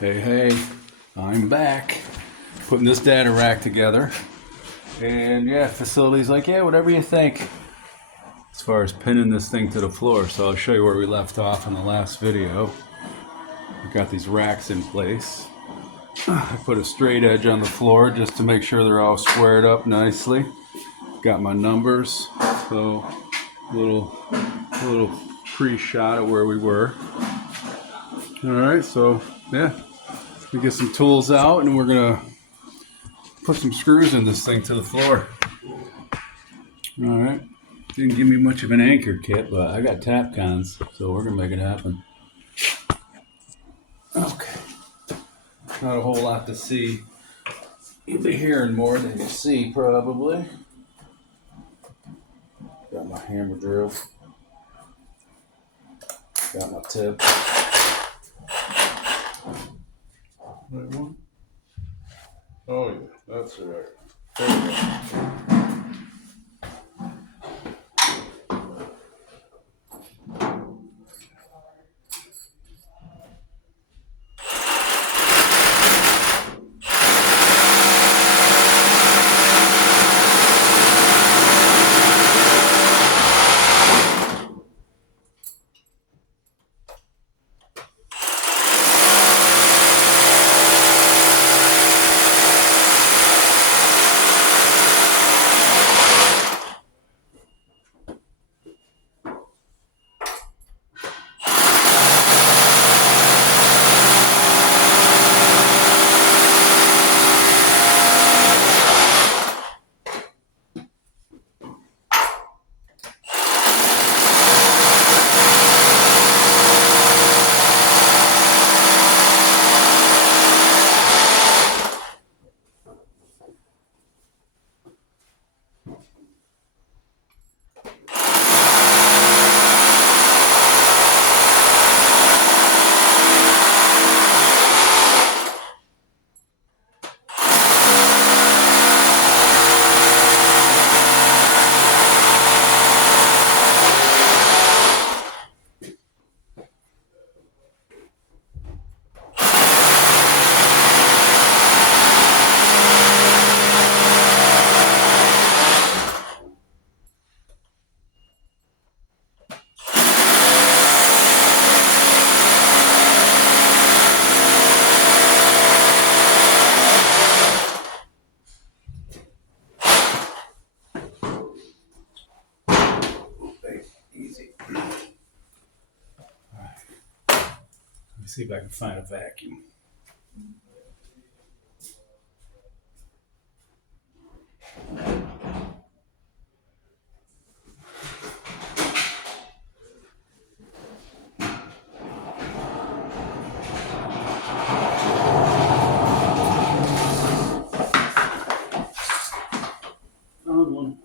Hey, I'm back. Putting this data rack together. And yeah, facility's like, yeah, whatever you think. As far as pinning this thing to the floor. So I'll show you where we left off in the last video. We got these racks in place. I put a straight edge on the floor just to make sure they're all squared up nicely. Got my numbers. So a little pre-shot of where we were. All right, so yeah, we get some tools out and we're gonna put some screws in this thing to the floor. All right, didn't give me much of an anchor kit, but I got Tapcons, so we're gonna make it happen. Okay, not a whole lot to see. You'll be hearing more than you see probably. Got my hammer drill. Got my tip. Right one? Oh yeah, that's right. There we go. Easy. Let me see if I can find a vacuum. Found one.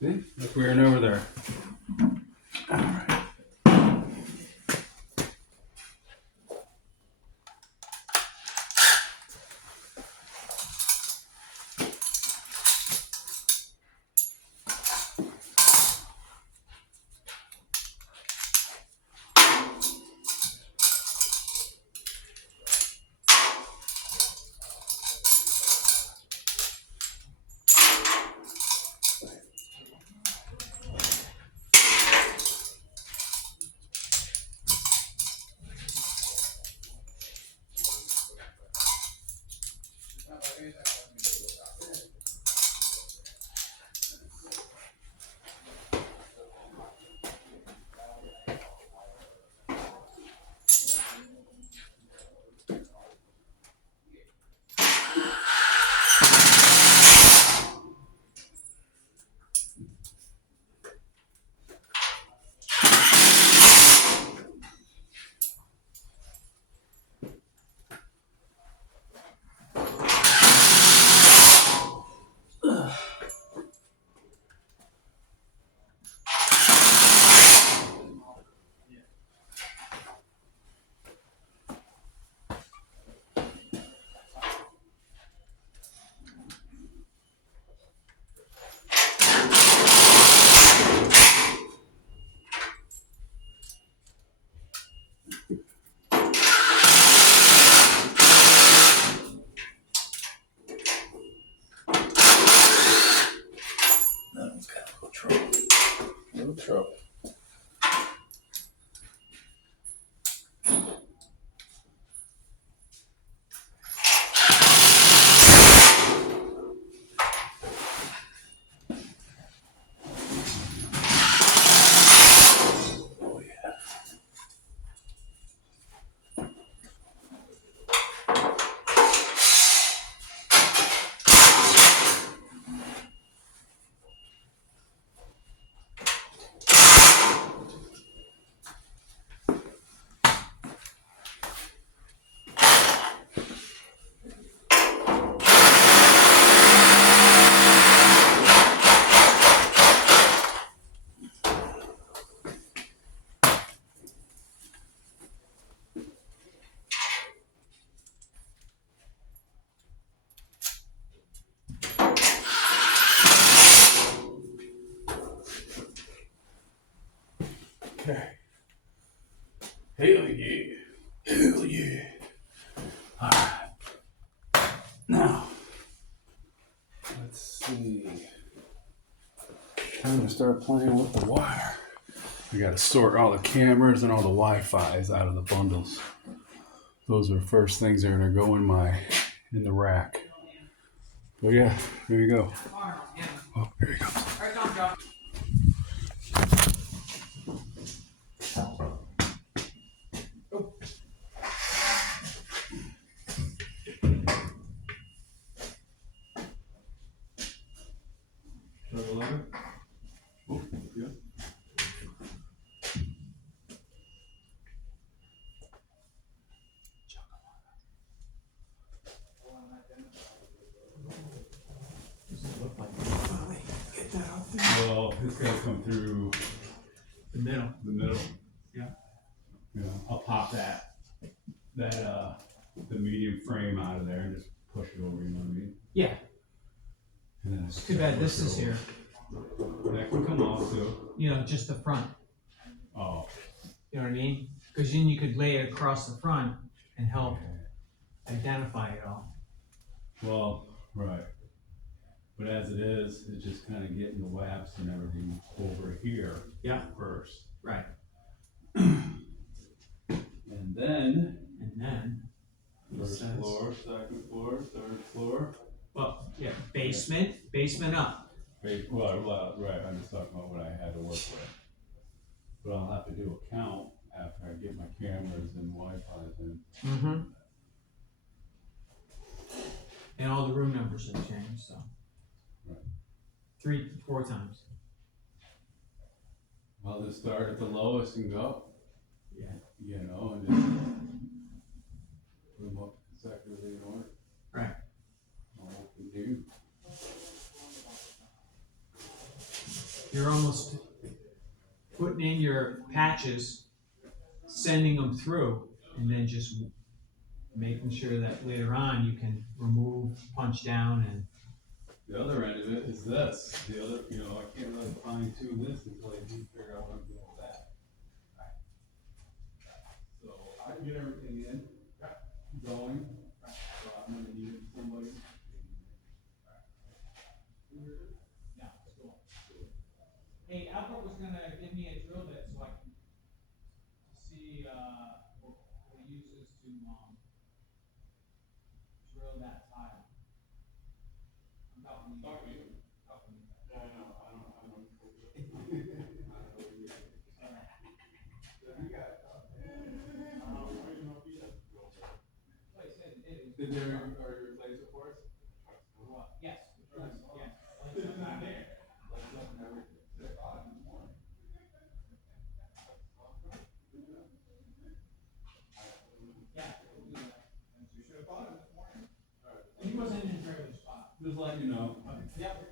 See? Like we were over there. All right. Hell yeah. Alright. Now, let's see. Time to start playing with the wire. We gotta sort all the cameras and all the Wi-Fi's out of the bundles. Those are the first things that are gonna go in the rack. But yeah, here you go. Oh, here he comes. Oh, yeah. Well, this guy's come through The middle. the middle. Yeah. You know, I'll pop the medium frame out of there and just push it over, you know what I mean? Yeah. And then It's too bad this is here. That can come off too. You know, just the front. Oh. You know what I mean? Because then you could lay it across the front and help identify it all. Well, right. But as it is, it's just kind of getting the wraps and everything over here. Yeah. First. Right. And then And then. first says- floor, second floor, third floor. Well, yeah, basement up. Well, right, I'm just talking about what I had to work with. But I'll have to do a count after I get my cameras and Wi-Fi's in. Mm-hmm. And all the room numbers have changed, so. Right. 3 to 4 times. I'll just start at the lowest and go, Yeah. you know, and just put them up consecutively in order. Right. All we can do. You're almost putting in your patches, sending them through, and then just making sure that later on you can remove, punch down, and The other end of it is this. The other, you know, I can't really fine tune this until I do figure out what I'm doing with that. So I can get everything in, going. So I'm gonna need somebody. yeah, it's cool. Hey, Albert was gonna give me a drill bit so I can see what he uses to drill that tile. I'm talking to you. Yeah, I know, I don't. Did they already replace it for us? Yes. He wasn't in a trailer spot. Just let you know. Yep.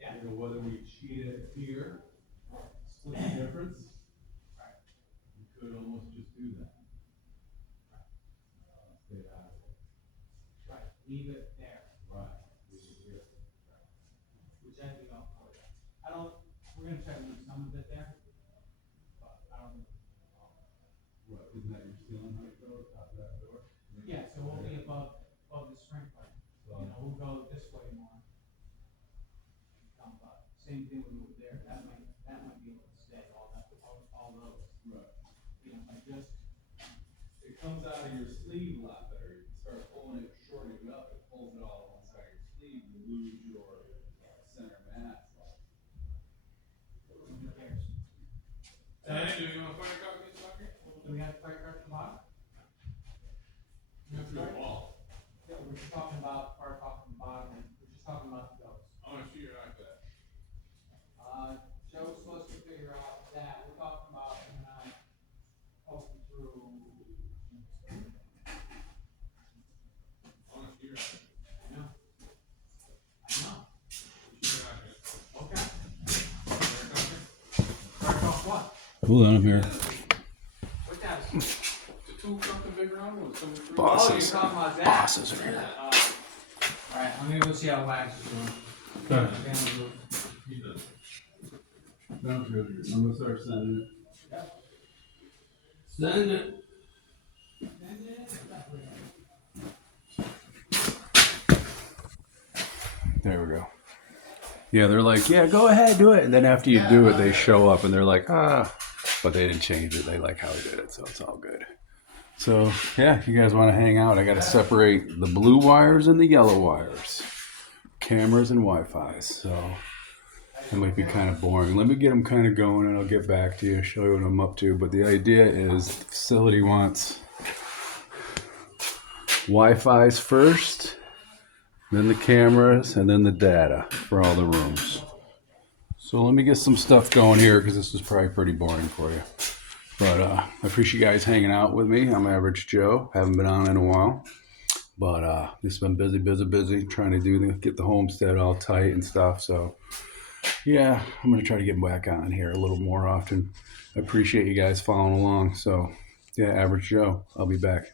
Yeah. You know, whether we cheat it here, split the difference. Right. We could almost just do that. Stay out of it. Right, leave it there, Right. Leave it here. which I'd be all for. I don't, we're gonna try to leave some of it there, but I don't think. What, isn't that your ceiling height though, top of that door? Yeah, so we'll be above the sprinkler, you know, we'll go this way more. Up. Same thing we moved there, that might be able to stay, all those, Right. you know, I just, It comes out of your sleeve a lot better. You start pulling it, shortening it up, it pulls it all on one side of your sleeve, you lose your center mass. who cares? Hey, do you want a fire truck this sucker? Do we have fire truck tomorrow? Through the wall. Yeah, we're just talking about fire truck from the bottom, and we're just talking about those. I wanna see your iPad. Joe was supposed to figure out that, we're talking about him and I poking through. I wanna see your iPad. I know. See your iPad. Okay. Fire trucker? Fire truck what? Hold on, I'm here. What that is? The two something bigger on one, something three. Boss. Oh, you're talking about that? Bosses are here. Alright, I'm gonna go see how Wax is doing. Okay. He does. Sounds good. I'm gonna start sending it. Yep. Send it. There we go. Yeah, they're like, yeah, go ahead, do it. And then after you do it, they show up and they're like, but they didn't change it. They like how he did it, so it's all good. So yeah, if you guys want to hang out, I got to separate the blue wires and the yellow wires, cameras and Wi-Fi. So it might be kind of boring. Let me get them kind of going, and I'll get back to you, show you what I'm up to. But the idea is the facility wants Wi-Fi's first, then the cameras, and then the data for all the rooms. So let me get some stuff going here because this is probably pretty boring for you. But I appreciate you guys hanging out with me. I'm Average Joe. Haven't been on in a while. But just been busy trying to get the homestead all tight and stuff. So yeah, I'm going to try to get back on here a little more often. I appreciate you guys following along. So yeah, Average Joe. I'll be back.